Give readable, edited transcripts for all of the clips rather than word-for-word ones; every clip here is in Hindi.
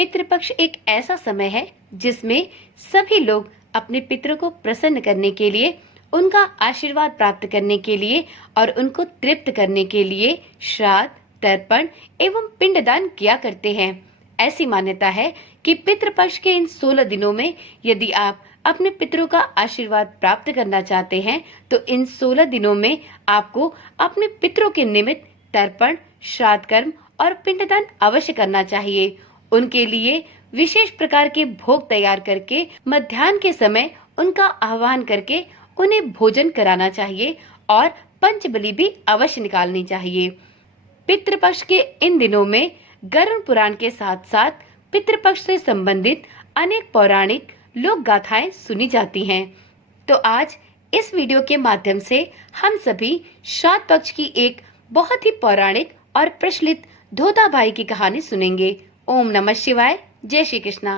पितृपक्ष एक ऐसा समय है जिसमें सभी लोग अपने पितरों को प्रसन्न करने के लिए, उनका आशीर्वाद प्राप्त करने के लिए और उनको तृप्त करने के लिए श्राद्ध, तर्पण एवं पिंडदान किया करते हैं। ऐसी मान्यता है कि पितृपक्ष के इन 16 दिनों में यदि आप अपने पितरों का आशीर्वाद प्राप्त करना चाहते हैं तो इन 16 दिनों में आपको अपने पितरों के निमित्त तर्पण, श्राद्ध कर्म और पिंडदान अवश्य करना चाहिए। उनके लिए विशेष प्रकार के भोग तैयार करके मध्याह्न के समय उनका आह्वान करके उन्हें भोजन कराना चाहिए और पंचबलि भी अवश्य निकालनी चाहिए। पितृपक्ष के इन दिनों में गरुड़ पुराण के साथ साथ पितृपक्ष से संबंधित अनेक पौराणिक लोक गाथाएं सुनी जाती हैं। तो आज इस वीडियो के माध्यम से हम सभी श्राद्ध पक्ष की एक बहुत ही पौराणिक और प्रचलित धोताबाई की कहानी सुनेंगे। ओम नमः शिवाय, जय श्री कृष्णा।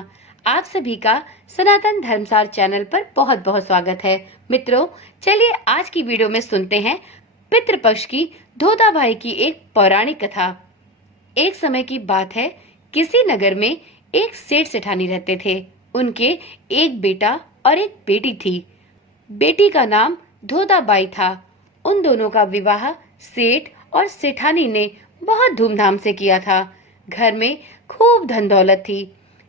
आप सभी का सनातन धर्मसार चैनल पर बहुत बहुत स्वागत है। मित्रों, चलिए आज की वीडियो में सुनते हैं पितृपक्ष की धोताबाई की एक पौराणिक कथा। एक समय की बात है, किसी नगर में एक सेठ सेठानी रहते थे। उनके एक बेटा और एक बेटी थी। बेटी का नाम धोताबाई था। उन दोनों का विवाह सेठ और सेठानी ने बहुत धूमधाम से किया था। घर में खूब धन दौलत थी।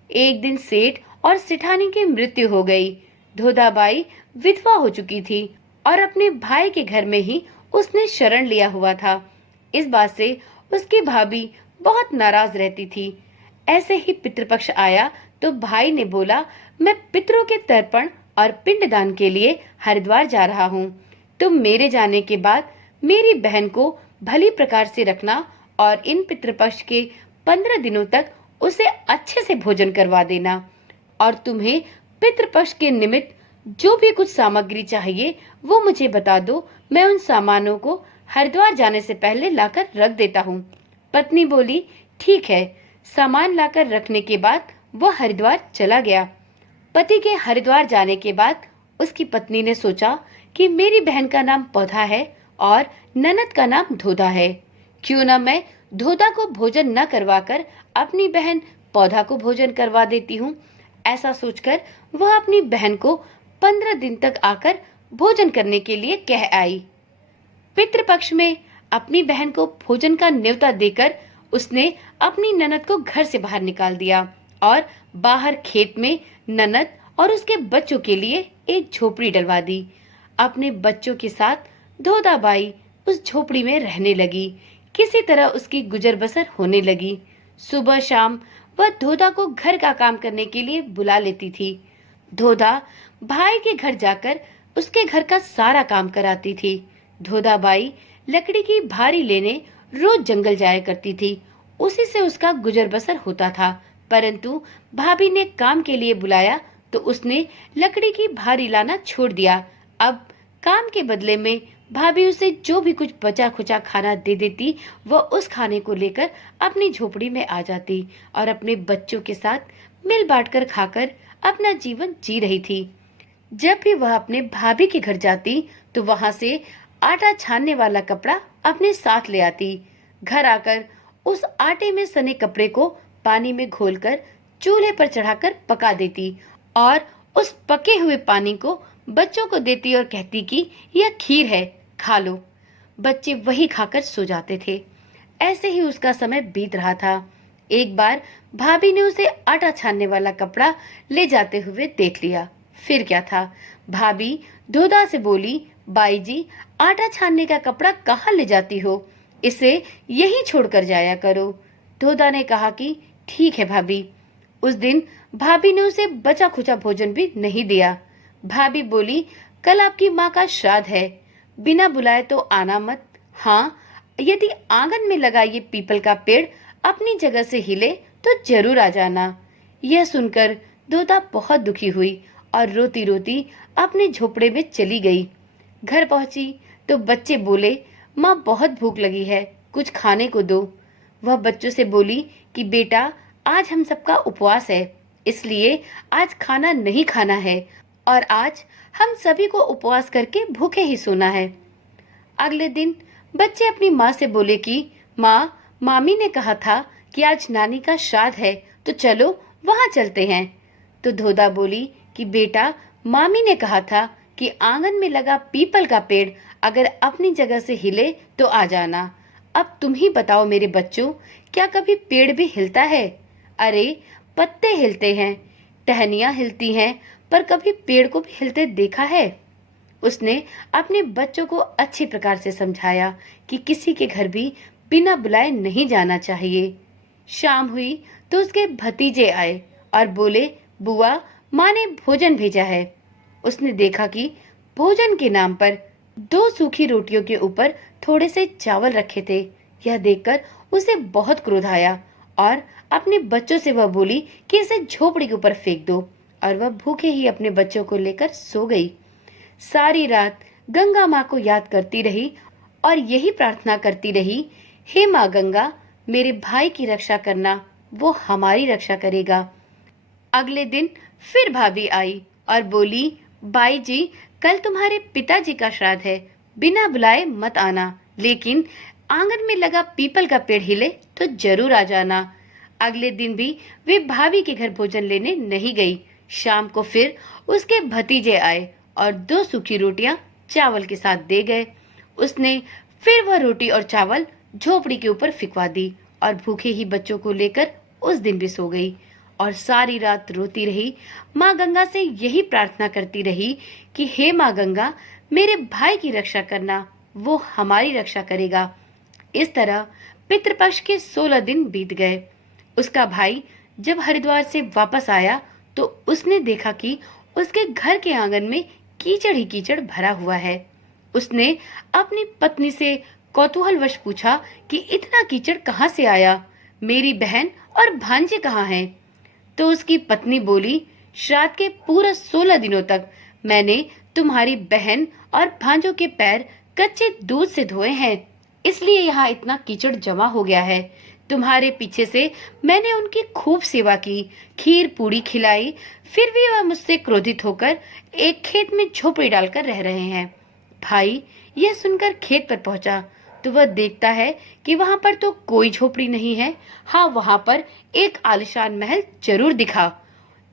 एक दिन सेठ और सेठानी की मृत्यु हो गई। धोताबाई विधवा हो चुकी थी और अपने भाई के घर में ही उसने शरण लिया हुआ था। इस बात से उसकी भाभी बहुत नाराज रहती थी। ऐसे ही पितृपक्ष आया तो भाई ने बोला, मैं पितरों के तर्पण और पिंडदान के लिए हरिद्वार जा रहा हूँ। तुम मेरे जाने के बाद मेरी बहन को भली प्रकार से रखना और इन पितृपक्ष के 15 दिनों तक उसे अच्छे से भोजन करवा देना। और तुम्हें पितृपक्ष के निमित्त जो भी कुछ सामग्री चाहिए वो मुझे बता दो। मैं उन सामानों को हरिद्वार जाने से पहले लाकर रख देता हूँ। पत्नी बोली, ठीक है। सामान लाकर रखने के बाद वो हरिद्वार चला गया। पति के हरिद्वार जाने के बाद उसकी पत्नी ने सोचा कि मेरी बहन का नाम पौधा है और ननद का नाम धोधा है। क्यों न मैं धोधा को भोजन न करवाकर अपनी बहन पौधा को भोजन करवा देती हूँ। ऐसा सोचकर वह अपनी बहन को 15 दिन तक आकर भोजन करने के लिए कह आई। पितृपक्ष में अपनी बहन को भोजन का न्योता देकर उसने अपनी ननद को घर से बाहर निकाल दिया और बाहर खेत में ननद और उसके बच्चों के लिए एक झोपड़ी डलवा दी। अपने बच्चों के साथ धोताबाई उस झोपड़ी में रहने लगी। किसी तरह उसकी गुजर बसर होने लगी। सुबह शाम वह धोधा को घर का काम करने के लिए बुला लेती थी। धोधा भाई के घर जाकर उसके घर का सारा काम कराती थी। धोधाबाई लकड़ी की भारी लेने रोज जंगल जाया करती थी। उसी से उसका गुजर बसर होता था। परंतु भाभी ने काम के लिए बुलाया तो उसने लकड़ी की भारी लाना छोड़ दिया। अब काम के बदले में भाभी उसे जो भी कुछ बचा खुचा खाना दे देती, वह उस खाने को लेकर अपनी झोपड़ी में आ जाती और अपने बच्चों के साथ मिल बांटकर खाकर अपना जीवन जी रही थी। जब भी वह अपने भाभी के घर जाती तो वहां से आटा छानने वाला कपड़ा अपने साथ ले आती। घर आकर उस आटे में सने कपड़े को पानी में घोलकर चूल्हे पर चढ़ाकर पका देती और उस पके हुए पानी को बच्चों को देती और कहती कि यह खीर है, खा लो। बच्चे वही खाकर सो जाते थे। ऐसे ही उसका समय बीत रहा था। एक बार भाभी ने उसे आटा छानने वाला कपड़ा ले जाते हुए देख लिया। फिर क्या था, भाभी धोधा से बोली, बाई जी, आटा छानने का कपड़ा कहाँ ले जाती हो? इसे यहीं छोड़कर जाया करो। धोधा ने कहा कि ठीक है भाभी। उस दिन भाभी ने उसे बचा खुचा भोजन भी नहीं दिया। भाभी बोली, कल आपकी माँ का श्राद्ध है, बिना बुलाए तो आना मत। हाँ, यदि आंगन में लगा ये पीपल का पेड़ अपनी जगह से हिले तो जरूर आ जाना। यह सुनकर धोधा बहुत दुखी हुई और रोती रोती अपने झोपड़े में चली गई। घर पहुंची तो बच्चे बोले, माँ बहुत भूख लगी है, कुछ खाने को दो। वह बच्चों से बोली कि बेटा, आज हम सबका उपवास है, इसलिए आज खाना नहीं खाना है और आज हम सभी को उपवास करके भूखे ही सोना है। अगले दिन बच्चे अपनी माँ से बोले कि माँ, मामी ने कहा था कि आज नानी का श्राद्ध है तो चलो वहां चलते हैं। तो धोधा बोली कि बेटा, मामी ने कहा था कि आंगन में लगा पीपल का पेड़ अगर अपनी जगह से हिले तो आ जाना। अब तुम ही बताओ मेरे बच्चों, क्या कभी पेड़ भी हिलता है? अरे पत्ते हिलते हैं, टहनियां हिलती हैं, पर कभी पेड़ को भी हिलते देखा है? उसने अपने बच्चों को अच्छी प्रकार से समझाया कि किसी के घर भी बिना बुलाए नहीं जाना चाहिए। शाम हुई तो उसके भतीजे आए और बोले, बुआ, माँ ने भोजन भेजा है। उसने देखा कि भोजन के नाम पर 2 सूखी रोटियों के ऊपर थोड़े से चावल रखे थे। यह देखकर उसे बहुत क्रोध आया और अपने बच्चों से वह बोली कि इसे झोपड़ी के ऊपर फेंक दो, और वह भूखे ही अपने बच्चों को लेकर सो गई। सारी रात गंगा माँ को याद करती रही और यही प्रार्थना करती रही, हे माँ गंगा, मेरे भाई की रक्षा करना, वो हमारी रक्षा करेगा। अगले दिन फिर भाभी आई और बोली, बाई जी, कल तुम्हारे पिताजी का श्राद्ध है, बिना बुलाए मत आना, लेकिन आंगन में लगा पीपल का पेड़ हिले तो जरूर आ जाना। अगले दिन भी वे भाभी के घर भोजन लेने नहीं गई। शाम को फिर उसके भतीजे आए और 2 सूखी रोटियां चावल के साथ दे गए। उसने फिर वह रोटी और चावल झोपड़ी के ऊपर फिकवा दी और भूखे ही बच्चों को लेकर उस दिन भी सो गई और सारी रात रोती रही। माँ गंगा से यही प्रार्थना करती रही कि हे माँ गंगा, मेरे भाई की रक्षा करना, वो हमारी रक्षा करेगा। इस तरह पितृपक्ष के 16 दिन बीत गए। उसका भाई जब हरिद्वार से वापस आया तो उसने देखा कि उसके घर के आंगन में कीचड़ ही कीचड़ भरा हुआ है। उसने अपनी पत्नी से कौतूहलवश पूछा कि इतना कीचड़ कहाँ से आया? मेरी बहन और भांजे कहाँ हैं? तो उसकी पत्नी बोली, श्राद्ध के पूरे 16 दिनों तक मैंने तुम्हारी बहन और भांजों के पैर कच्चे दूध से धोए हैं, इसलिए यहाँ इतना कीचड़ जमा हो गया है। तुम्हारे पीछे से मैंने उनकी खूब सेवा की, खीर पूड़ी खिलाई, फिर भी वह मुझसे क्रोधित होकर एक खेत में झोपड़ी डालकर रह रहे हैं। भाई यह सुनकर खेत पर पहुंचा तो वह देखता है कि वहां पर तो कोई झोपड़ी नहीं है। हाँ, वहां पर एक आलीशान महल जरूर दिखा,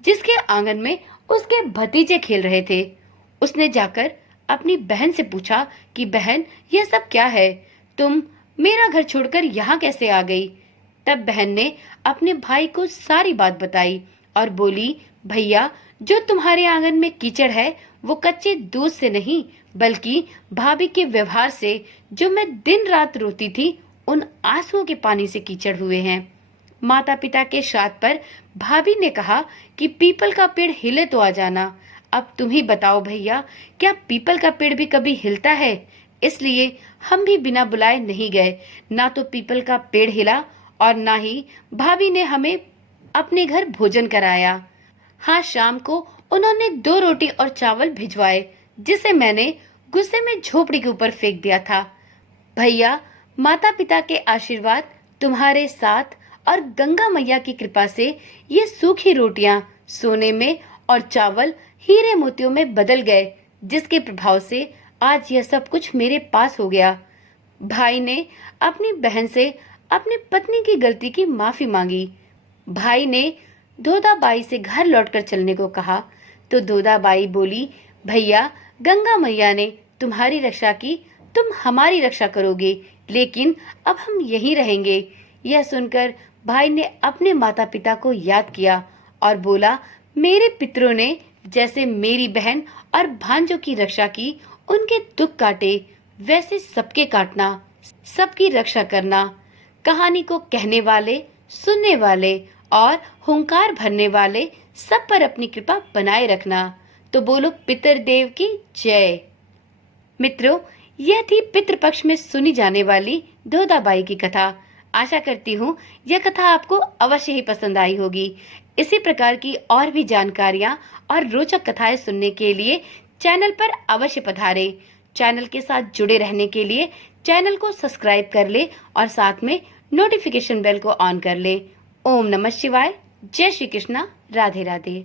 जिसके आंगन में उसके भतीजे खेल रहे थे। उसने जाकर अपनी बहन से पूछा कि बहन, यह सब क्या है? तुम मेरा घर छोड़कर यहाँ कैसे आ गई? तब बहन ने अपने भाई को सारी बात बताई और बोली, भैया, जो तुम्हारे आंगन में कीचड़ है वो कच्चे दूध से नहीं, बल्कि भाभी के व्यवहार से, जो मैं दिन रात रोती थी, उन आंसुओं के पानी से कीचड़ हुए हैं। माता पिता के श्राद्ध पर भाभी ने कहा कि पीपल का पेड़ हिले तो आ जाना। अब तुम ही बताओ भैया, क्या पीपल का पेड़ भी कभी हिलता है? इसलिए हम भी बिना बुलाए नहीं गए। ना तो पीपल का पेड़ हिला और ना ही भाभी ने हमें अपने घर भोजन कराया। हाँ, शाम को उन्होंने 2 रोटी और चावल भिजवाए, जिसे मैंने गुस्से में झोपड़ी के ऊपर फेंक दिया था। भैया, माता पिता के आशीर्वाद तुम्हारे साथ और गंगा मैया की कृपा से ये सूखी रोटियां सोने में और चावल हीरे मोतियों में बदल गए, जिसके प्रभाव से आज यह सब कुछ मेरे पास हो गया। भाई ने अपनी बहन से अपनी पत्नी की गलती की माफी मांगी। भाई ने धोधाबाई से घर लौटकर चलने को कहा तो धोधाबाई बोली, भैया, गंगा मैया ने तुम्हारी रक्षा की, तुम हमारी रक्षा करोगे, लेकिन अब हम यहीं रहेंगे। यह सुनकर भाई ने अपने माता पिता को याद किया और बोला, मेरे पितरों ने जैसे मेरी बहन और भांजों की रक्षा की, उनके दुख काटे, वैसे सबके काटना, सबकी रक्षा करना। कहानी को कहने वाले, सुनने वाले और हुंकार भरने वाले सब पर अपनी कृपा बनाए रखना। तो बोलो पितृदेव की जय। मित्रों, यह थी पितृपक्ष में सुनी जाने वाली धोधाबाई की कथा। आशा करती हूँ यह कथा आपको अवश्य ही पसंद आई होगी। इसी प्रकार की और भी जानकारियाँ और रोचक कथाएं सुनने के लिए चैनल पर अवश्य पधारें। चैनल के साथ जुड़े रहने के लिए चैनल को सब्सक्राइब कर ले और साथ में नोटिफिकेशन बेल को ऑन कर ले। ओम नमः शिवाय। जय श्री कृष्णा। राधे राधे।